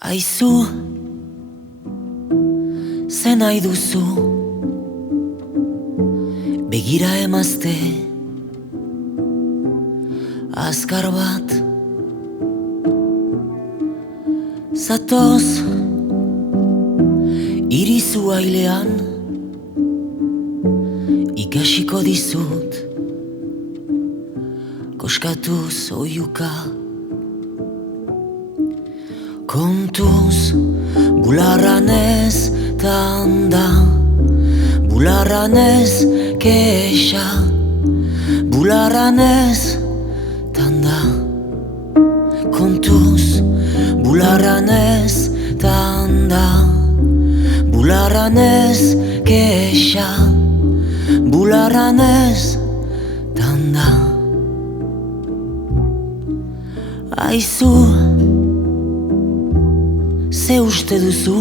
Aizu, ze nahi duzu, begira emazte, azkar bat. Zatoz, irizu ailean, ikasiko dizut, koskatuz oiuka. Kontuz, bularran ez tanda, bularran ez kexa, bularran ez tanda. Kontuz, bularran ez tanda, bularran ez kexa, bularran ez tanda. Aizu, ze uste duzu,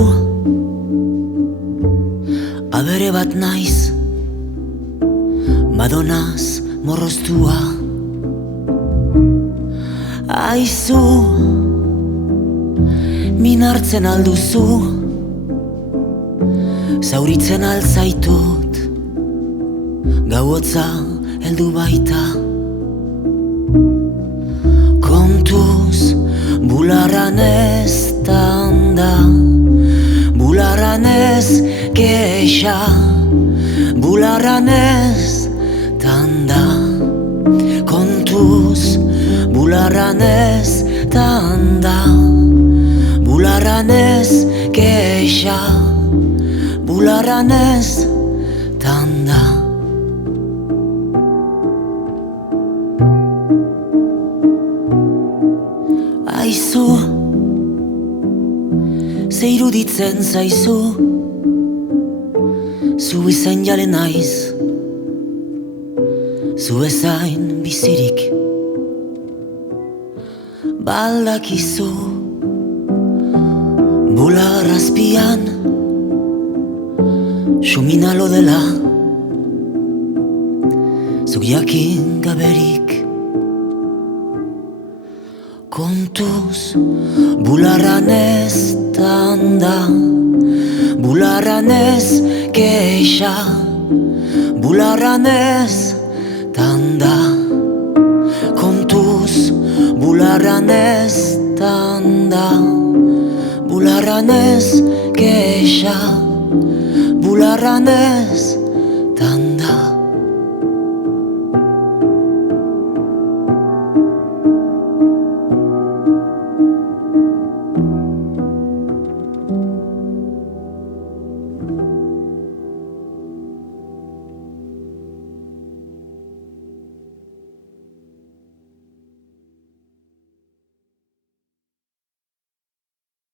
abere bat naiz, Madonaz morroztua. Aizu, min hartzen alduzu, zauritzen altzaitut, gauotza heldu baita. Kontuz, bularran ez tanda, bularran ez kexa, bularran ez tanda. Kontuz, bularran ez tanda, bularran ez kexa, bularran ez tanda. Aizu, ze iruditzen zaizu, zu izen jale naiz, zu ezain bizirik. Baldakizu, bular azpian, suminalo dela, zuk jakin gaberik. Kontuz, bularran ez tanda, bularran ez kexa, bularran ez tanda. Kontuz, bularran ez tanda, bularran ez kexa, bularran ez